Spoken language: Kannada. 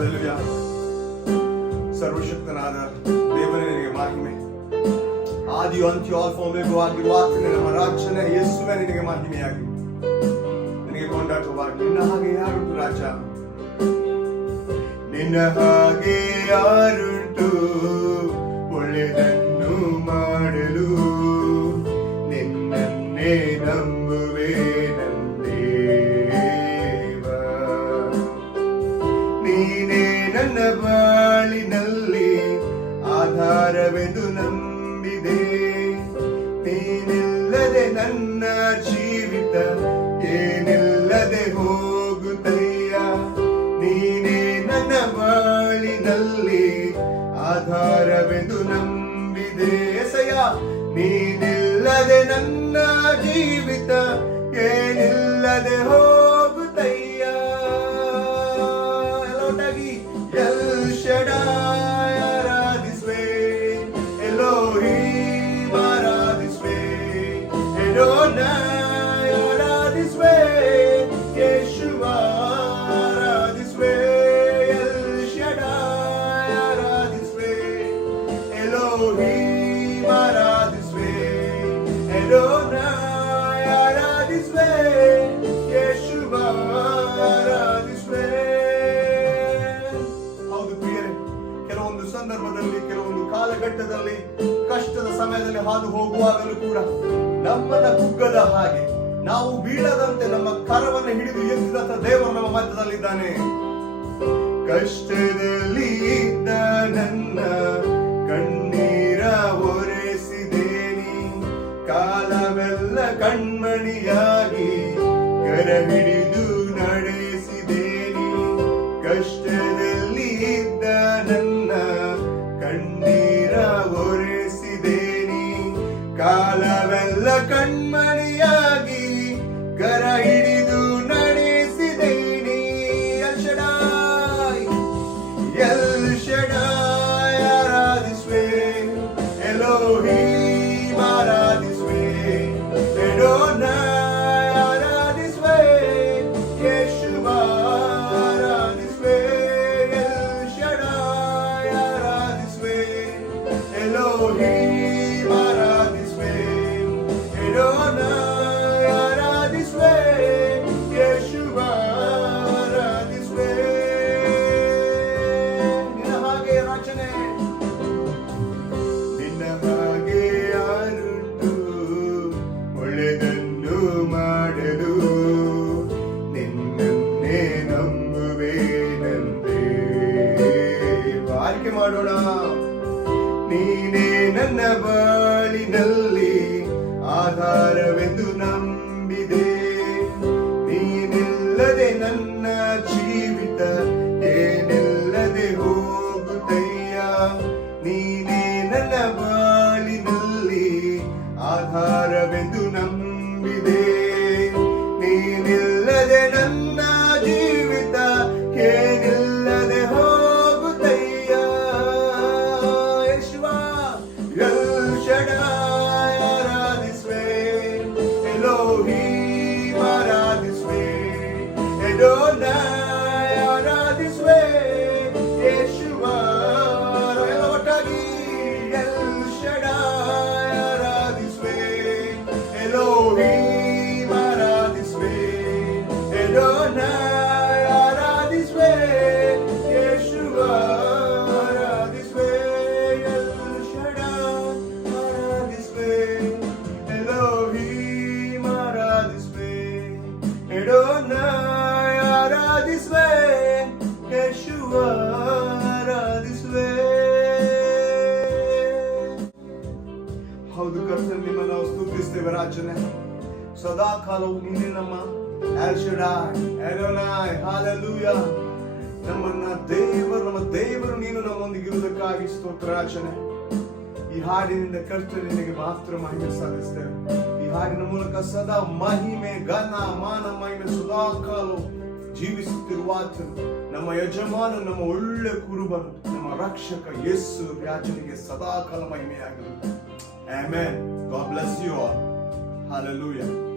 ಹಲ್ಲೆಲೂಯಾ. ಸರ್ವಶಕ್ತನಾದ ದೇವರೇ ನಿನಗೆ ಮಹಿಮೆ. ಆದಿ ಅಂತ್ಯ ಆಲ್ಫಾ ಓಮೆಗಾವಾಗಿರುವ ನಮ್ಮ ರಾಜನೇ ಯೇಸುವೇ ನಿನಗೆ ಮಹಿಮೆಯಾಗಲಿ. ನಿನಗೆ ಕೊಂಡಾಟವಾಗಿ ನಿನ್ನ ಹಾಗೆ ಯಾರುಂಟು ರಾಜ? ನಿನ್ನ ಹಾಗೆ ಯಾರುಂಟು ಒಳ್ಳೆಯದನ್ನು ಮಾಡಲು? ನಿನ್ನನ್ನೇ ನಂಬುವೆ ನಂದೇವ. ನೀನೇ ನನ್ನ ಬಾಳಿನಲ್ಲಿ ಆಧಾರವೆಂದು ನಂಬಿದೆ. ನೀನಿಲ್ಲದೆ ನನ್ನ ಜೀವಿತ ಏನಿಲ್ಲದೆ ಹೋಗುತ್ತಯ್ಯ. ನೀನೇ ನನ್ನ ಬಾಳಿನಲ್ಲಿ ಆಧಾರವೆಂದು ನಂಬಿದೆ ಎಸಯ್ಯ. ನೀನಿಲ್ಲದೆ ನನ್ನ ಜೀವಿತ ಏನಿಲ್ಲದೆ ಹೋಗುತ್ತಯ್ಯ. ಎಲ್ಲೊಟ್ಟಾಗಿ ಎಲ್ ಶಡಾಯ್ ಆರಾಧಿಸುವೆ, ಎಲೋಹೀಮ್ ಆರಾಧಿಸುವೆ, ಎಡೋನಾಯ್ ಆರಾಧಿಸುವೆ, ಯೇಶುವ ಆರಾಧಿಸುವೆ, ಎಲ್ ಶಡಾಯ್ ಆರಾಧಿಸುವೆ, ಎಲೋಹೀಮ್ ಆರಾಧಿಸುವೆ, ಎಡೋನಾಯ್ ಆರಾಧಿಸುವೆ, ಯೇಶುವ ಆರಾಧಿಸುವೆ. ಹೌದು ಪ್ರಿಯರೇ, ಕೆಲವೊಂದು ಸಂದರ್ಭದಲ್ಲಿ, ಕೆಲವೊಂದು ಕಾಲಘಟ್ಟದಲ್ಲಿ, ಕಷ್ಟದ ಸಮಯದಲ್ಲಿ ಹಾದು ಹೋಗುವಾಗಲೂ ಕೂಡ ನಮ್ಮನ್ನ ಕುಗ್ಗದ ಹಾಗೆ, ನಾವು ಬೀಳದಂತೆ ನಮ್ಮ ಕರವನ್ನು ಹಿಡಿದು ಎತ್ತಿದಂತ ದೇವರು ನಮ್ಮ ಮಧ್ಯದಲ್ಲಿದ್ದಾನೆ. ಕಷ್ಟದಲ್ಲಿ ಇದ್ದ ನನ್ನ ಕಣ್ಣೀರ ಒರೆಸಿದೇನಿ. ಕಾಲವೆಲ್ಲ ಕಣ್ಮಣಿಯಾಗಿ ಕರ ಹಿಡಿದು ನಡೆಸಿದೇನಿ. ಕಷ್ಟದಲ್ಲಿ ಇದ್ದ ನನ್ನ ಕಣ್ಣೀರ ಒರೆಸಿದೇನಿ. ಕಾಲವೆಲ್ಲ ಕಣ್ಮಣಿಯಾಗಿ ಕರ ಹಿಡಿದು ನಡೆಸಿದೇನಿ. ಎಲ್ ಶಡಾಯ್, ಎಲ್ ಶಡಾಯ್ ಆರಾಧಿಸುವೆ, ಎಲೋಹೀಮ್ ಆರಾಧಿಸುವೆ, ಎಡೋನಾಯ್ ಆರಾಧಿಸುವೆ, ಯೇಶುವ ಆರಾಧಿಸುವೆ, ಎಲ್ ಶಡಾಯ್ ಆರಾಧಿಸುವೆ, ಎಲೋಹೀಮ್ ಆರಾಧಿಸುವೆ, ಎಡೋನಾಯ್ ಆರಾಧಿಸುವೆ, ಯೇಶುವ ಆರಾಧಿಸುವೆ. ನಿನ್ನ ಹಾಗೆ ರಚನೆ, ನಿನ್ನ ಹಾಗೆ ಯಾರುಂಟು ಒಳ್ಳೆಯದನ್ನು ಮಾಡಲು? ನಿನ್ನನ್ನೇ ನಂಬುವೆ ನಂದೇವ. ಆಯ್ಕೆ ಮಾಡೋಣ. ನೀನೇ ನನ್ನ ಬಾಳಿನಲ್ಲಿ ಆಧಾರವೆಂದು ನಂಬಿದೆ. ನೀನಿಲ್ಲದೆ ನನ್ನ ಜೀವಿತ ಏನಿಲ್ಲದೆ ಹೋಗುತ್ತಯ್ಯ. ನೀನೇ ನನ್ನ ಬಾಳಿನಲ್ಲಿ ಆಧಾರವೆಂದು ನಂಬಿದೆ. ನೀನಿಲ್ಲದೆ ನನ್ನ ಜೀವಿತ ಏನಿಲ್ಲದೆ ಹೋಗುತ್ತಯ್ಯ. ಯೇಶುವ ಎಲ್ ಶಡಾಯ್ ಆರಾಧಿಸುವೆ, ಎಲೋಹೀಮ್ ಆರಾಧಿಸುವೆ, ಎಡೋನಾಯ್ ಆರಾಧಿಸುವೆ, ಯೇಶುವ. ಎಲ್ಲ ಒಟ್ಟಾಗಿ ಎಲ್ ಶಡಾಯ್ ಆರಾಧಿಸುವೆ, ಎಲೋಹೀಮ್ ಆರಾಧಿಸುವೆ, ಎಡೋನಾಯ್ ಆರಾಧಿಸುವೆ, ಯೇಶುವ ಆರಾಧಿಸುವೆ, ಎಲ್ ಶಡಾಯ್ ಆರಾಧಿಸುವೆ, ಎಲೋಹೀಮ್ ಆರಾಧಿಸುವೆ, ಎಡೋನಾಯ್ ಆರಾಧಿಸುವೆ, ಯೇಶುವ ಆರಾಧಿಸುವೆ. ಹೌದು ಕರ್ತನೇ, ನಿಮ್ಮನ್ನು ನಾವು ಸ್ತುತಿಸ್ತೇವೆ ರಾಜನೇ. ಸದಾ ಕಾಲವು ನೀನೇ ನಮ್ಮ ಎಲ್ ಶಡಾಯ್, ಎಡೋನಾಯ್. ಹಲ್ಲೆಲೂಯಾ. ನಮ್ಮ ದೇವರು ನೀನು ನಮ್ಮೊಂದಿಗೆ ಇರುವುದಕ್ಕಾಗಿ ಸ್ತೋತ್ರ ರಾಜನೇ. ಈ ಹಾಡಿನಿಂದ ಕರ್ತನೇ ನಿನಗೆ ಮಾತ್ರ ಮಹಿಮೆ ಸಲ್ಲಿಸ್ತೇವೆ. ಈ ಹಾಡಿನ ಮೂಲಕ ಸದಾ ಮಹಿಮೆ, ಘನ, ಮಾನ, ಮಹಿಮೆ ಸದಾ ಕಾಲವು ಜೀವಿಸುತ್ತಿರುವ ನಮ್ಮ ಯಜಮಾನ, ನಮ್ಮ ಒಳ್ಳೆ ಕುರುಬನು, ನಮ್ಮ ರಕ್ಷಕ ಯೇಸು ರಾಜನಿಗೆ ಸದಾ ಕಾಲ ಮಹಿಮೆಯಾಗಲಿ. Amen. God bless you all. Hallelujah.